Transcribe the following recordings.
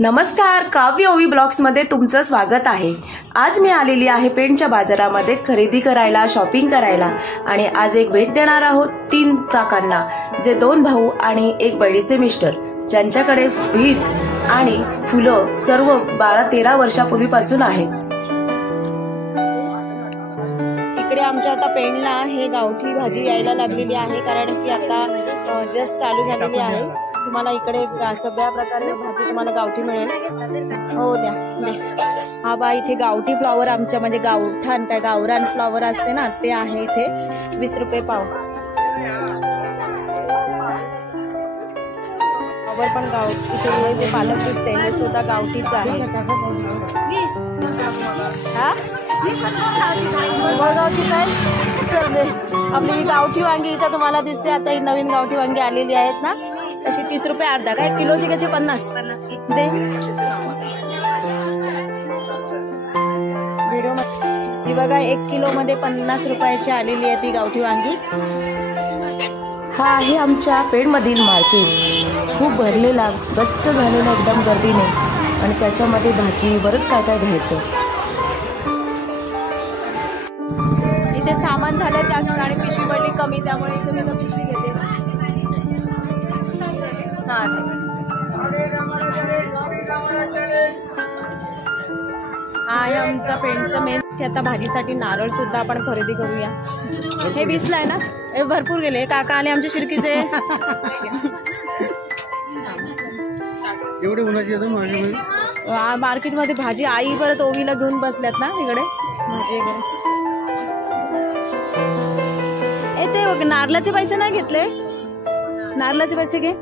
नमस्कार, काव्य ओवी ब्लॉग्स मध्ये तुमचं स्वागत आहे। आज मी आलेली आहे पेणच्या बाजारामध्ये खरेदी करायला, शॉपिंग करायला आणि आज एक भेट देणार आहोत 3 काकांना, जे 2 भाऊ आणि एक बहिणीचे मिस्टर, ज्यांच्याकडे बीज आणि फुलं सर्व 12-13 वर्षापूर्वीपासून आहेत। इकडे आमच्या आता पेणला हे गावठी भाजी यायला लागलेली आहे, कारण की आता जस्ट चालू झालेली आहे। तुम्हाला इकडे सगळ्या प्रकारे भाजी तुम्हाला गावठी मिळेल। हो द्या दे। हा बा इथे गावठी फ्लॉवर आमच्या म्हणजे गावठाण काय गावरान फ्लॉवर असते ना, ते आहे इथे 20 रुपये पाव। फ्लॉवर पण गाव इथे जे पालक दिसते हे सुद्धा गावठीच आहे। हा गावठीच आहे। चल दे। आपली गावठी वांगी इथं तुम्हाला दिसते, आता ही नवीन गावठी वांगी आलेली आहेत ना, कशी 30 रुपये अर्धा, काय किलोची कशी 50 दे। व्हिडिओ ही बघा 1 किलो मध्ये 50 रुपयाची आलेली आहे ती गावठी वांगी। हा आहे आमच्या पेणमधील मार्केट, खूप भरलेला, गच्च झालेला एकदम गर्दीने, आणि त्याच्यामध्ये भाजी बरंच काय काय घ्यायचं। इथे सामान झालं जास्त आणि पिशवी पडली कमी, त्यामुळे इथे मी पिशवी घेते। हा आमचा पेणचं मेन। आता भाजीसाठी नारळ सुद्धा आपण खरेदी करूया। हे 20ला आहे ना, हे भरपूर गेले। काका आले आमच्या शिर्कीचे। एवढे उन्हाची मार्केटमध्ये भाजी आई परत ओवीला घेऊन बसल्यात ना इकडे भाजी वगैरे। ते नारळाचे पैसे नाही घेतले, नारळाचे पैसे घे।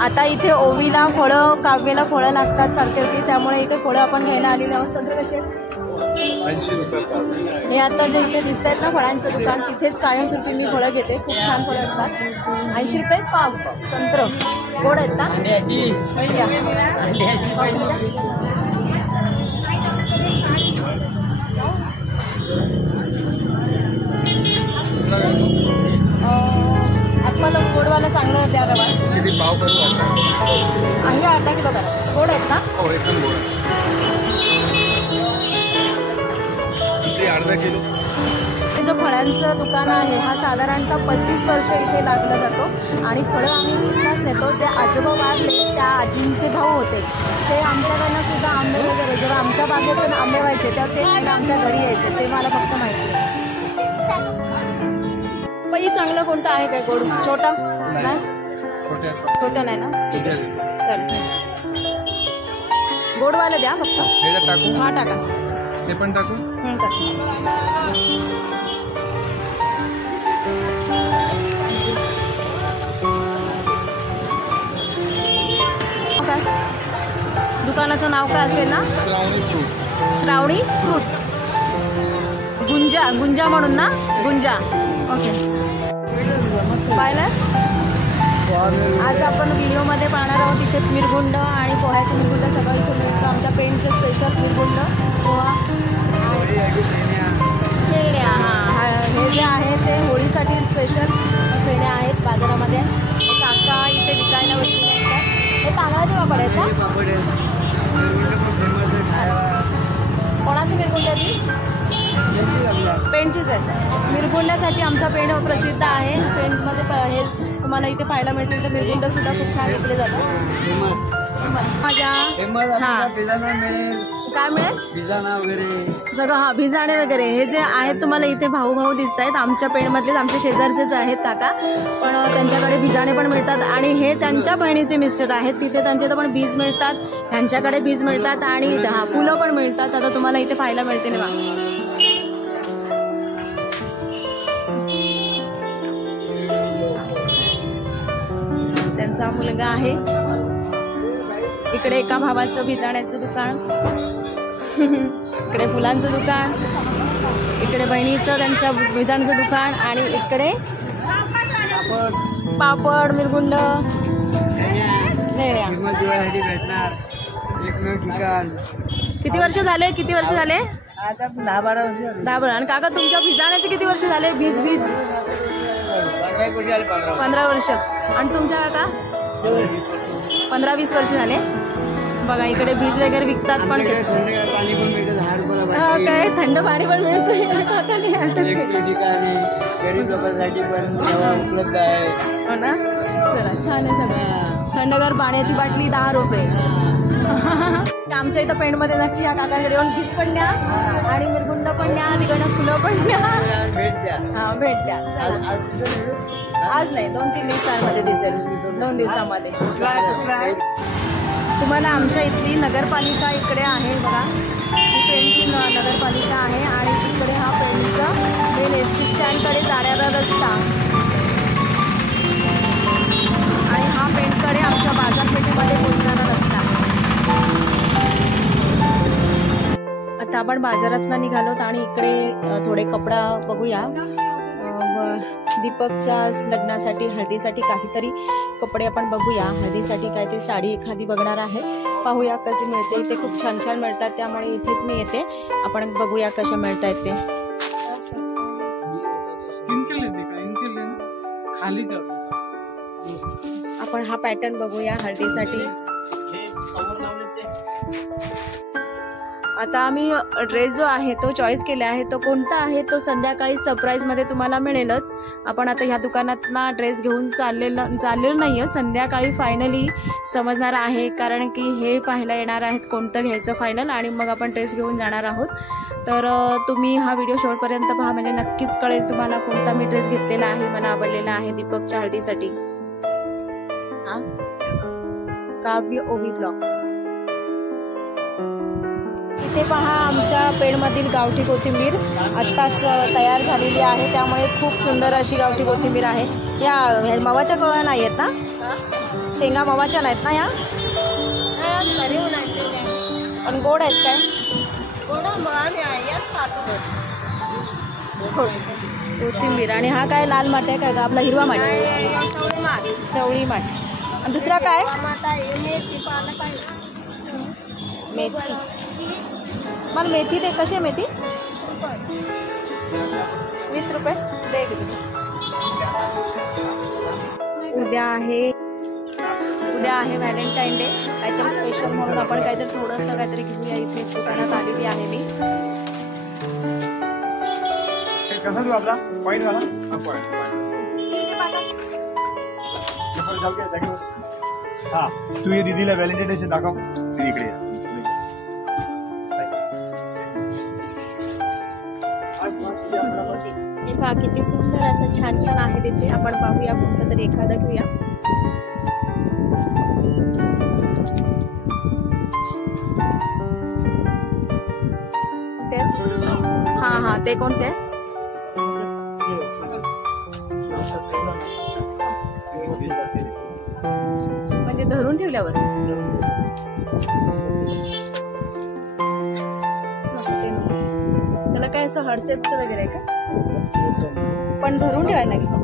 आता इथे ओवीला फळं, काव्याला फळं लागतात सारखी होती, त्यामुळे इथे फळं आपण घ्यायला आलेले आहोत। संत्र कसे 80 रुपये पाव। हे आता जे इथे दिसत आहेत ना फळांचं दुकान, तिथेच कायमस्वरूपी मी फळं घेते, खूप छान फळं असतात। 80 रुपये पाव संत्र। गोड आहेत ना? आत्माला गोडवाला चांगलं द्या रवा। किती पाव करू आता? आहे अर्धा किलो करा। गोड आहेत ना? हो एकदम गोड। अर्धा किलो। हे जो फळांचं दुकान आहे हा साधारणतः 35 वर्ष इथे लागला जातो, आणि फळं आम्ही इथलाच नेतो। जे आजोबा वाढले त्या आजींचे भाऊ होते, ते आमच्याकडनं सुद्धा आंबे वगैरे, जेव्हा आमच्या बागेतून आंबे व्हायचे तेव्हा ते आमच्या घरी यायचे, ते मला फक्त माहिती आहे। पै चांगलं कोणतं आहे काय गोड? छोटा नाही, छोटा नाही ना? चल गोडवाला द्या फक्त। टाकू? हा टाका। ते पण टाकू? काय दुकानाचं नाव काय असेल ना? श्रावणी फ्रूट। श्रावणी फ्रूट। गुंजा, गुंजा म्हणून ना? गुंजा। ओके पाहिलं? आज आपण व्हिडिओमध्ये पाहणार आहोत इथे मिरगुंड आणि पोह्याचं मिरगुंड सगळं इथे मिळतं। आमच्या पेणचं स्पेशल मिरगुंड, पोहा, खेळण्या। हा हे जे आहे ते होळीसाठी स्पेशल खेळण्या आहेत बाजारामध्ये। काका इथे विकायला बसलेले आहेत। हे तांदळाचे पापड आहेत का? कोणाची मिरगुंड आहे? पेणचीच आहेत। मिरगुंड्यासाठी आमचा पेण प्रसिद्ध आहे। पेणमध्ये हे तुम्हाला इथे पाहायला मिळतील, तर मिरगुंड सुद्धा खूप छान विकले जातात। माझ्या हा काय मिळेल? भिजाणा वगैरे सगळं। हा भिजाणे वगैरे हे जे आहेत तुम्हाला इथे भाऊ भाऊ दिसत आहेत, आमच्या पेणमधलेच, आमच्या शेजारचेच आहेत काका, पण त्यांच्याकडे भिजाणे पण मिळतात। आणि हे त्यांच्या बहिणीचे मिस्टर आहेत, तिथे त्यांच्याकडे पण बीज मिळतात, त्यांच्याकडे बीज मिळतात, आणि फुलं पण मिळतात। आता तुम्हाला इथे पाहायला मिळते ना, त्यांचा मुलगा आहे। इकडे एका भावाचं भिजाण्याचं दुकान, इकडे फुलांचं दुकान, इकडे बहिणीचं त्यांच्या भिजाण्याचं दुकान, आणि इकडे पापड, मिरगुंड, भेटणार। किती वर्ष झाले? आता 10-12 वर्ष 10-12. आणि काका तुमच्या भिजाण्याचे किती वर्ष झाले? भीज 15 वर्ष. आणि तुमच्या काका 15-20 वर्ष झाले. बघा इकडे बीज वगैरे विकतात पण ते पाणी पण मिळतं 10 रुपयाला. काय थंड पाणी पण मिळतं काकाने ठिकाणी गरीब लोकांसाठी पण सेवा उपलब्ध आहे. हो ना. चला छान आहे सगळं. थंडगार पाण्याची बाटली 10 रुपये. आमच्या इथं पेंडमध्ये नक्की या काकांकडे येऊन बीज पण द्या आणि मिरगुंड पण द्या, तिकडनं फुलं पण द्या. भेट द्या. हा भेट द्या. आज नाही 2-3 दिवसांमध्ये दिसेल. 2 दिवसामध्ये. तुम्हाला आमच्या इथली नगरपालिका इकडे आहे बघा. ही पेणची नगरपालिका आहे आणि इकडे हा पेणचा मेन एसटी स्टँडकडे जाणारा रस्ता आणि हा पेणकडे आमच्या बाजारपेठेमध्ये पोहोचणारा रस्ता. आता आपण बाजारातनं निघालोत आणि इकडे थोडे कपडा बघूया. दीपकच्या लग्नासाठी हळदीसाठी काहीतरी कपडे आपण बघूया. हळदीसाठी काहीतरी साडी एखादी बघणार आहे. पाहूया कशी मिळते. इथे खूप छान छान मिळतात त्यामुळे इथेच मी येते. आपण बघूया कशा मिळतात ते. आपण हा पॅटर्न बघूया हळदीसाठी. आता आम्ही ड्रेस जो आहे तो चॉईस केला आहे. तो कोणता आहे तो संध्याकाळी सरप्राईज मध्ये तुम्हाला मिळेलच. आपण आता ह्या दुकानात ना ड्रेस घेऊन चाललेलो नाहीये. संध्याकाळी फायनली समजणार आहे कारण की हे पाहायला येणार आहेत कोणतं घ्यायचं फायनल आणि मग आपण ड्रेस घेऊन जाणार आहोत. तर तुम्ही हा व्हिडिओ शेवटपर्यंत पहा म्हणजे नक्कीच कळेल तुम्हाला कोणता मी ड्रेस घेतलेला आहे. मला आवडलेला आहे दीपकच्या हळदीसाठी. काव्य ओबी ब्लॉग्स. इथे पहा आमच्या पेणमधील गावठी कोथिंबीर आत्ताच तयार झालेली आहे त्यामुळे खूप सुंदर अशी गावठी कोथिंबीर आहे. या मवाच्या कळ्या नाही आहेत ना? शेंगा मवाच्या नाहीत ना या? पण गोड आहेत काय? कोथिंबीर. आणि हा काय लाल माठ आहे काय? आपला हिरवा माठ. चवळी माठ. आणि दुसरा काय? मेथी. मला मेथी दे. कशी आहे मेथी? 20 रुपये दे. उद्या आहे व्हॅलेंटाईन डे. काहीतरी स्पेशल म्हणून आपण काहीतरी थोडंसं काहीतरी घेऊया. इथे दुकानात आलेली आहे मी. कसा देऊ आपला पॉईंट झाला? हा तू ये दीदीला व्हॅलेंटाईन डे दाखव. इकडे हे पहा किती सुंदर असं छान छान आहे तिथे. आपण पाहूया कोणतं तरी एखादं घेऊया. हा ते कोणते? म्हणजे धरून ठेवल्यावर त्याला काय असं हडसेपचं वगैरे आहे का? पण धरून ठेवायला लागेल.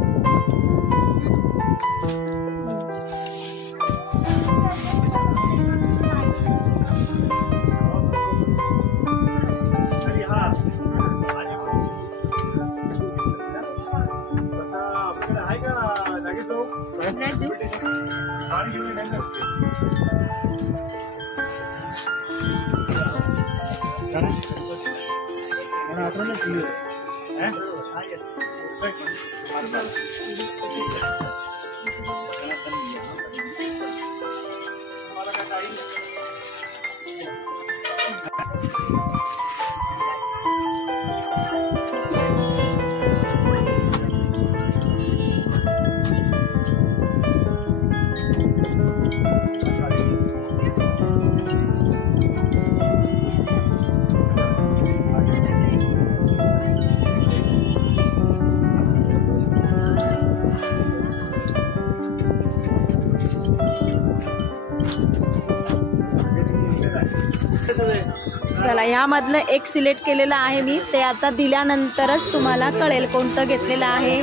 चला यामधलं एक सिलेक्ट केलेलं आहे मी. ते आता दिल्यानंतरच तुम्हाला कळेल कोणतं घेतलेलं आहे.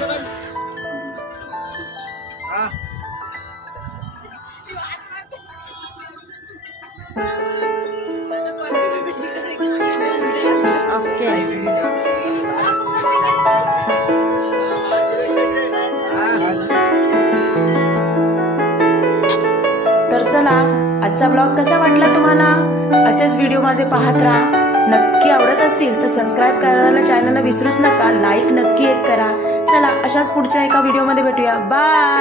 चला, आजचा ब्लॉग कसा वाटला तुम्हाला? असेच व्हिडिओ माझे पाहत राहा. नक्की आवडत असतील तर सबस्क्राईब करायला चॅनलला विसरूच नका. लाईक नक्की एक करा. चला, अशाच पुढच्या एका व्हिडिओमध्ये भेटूया. बाय.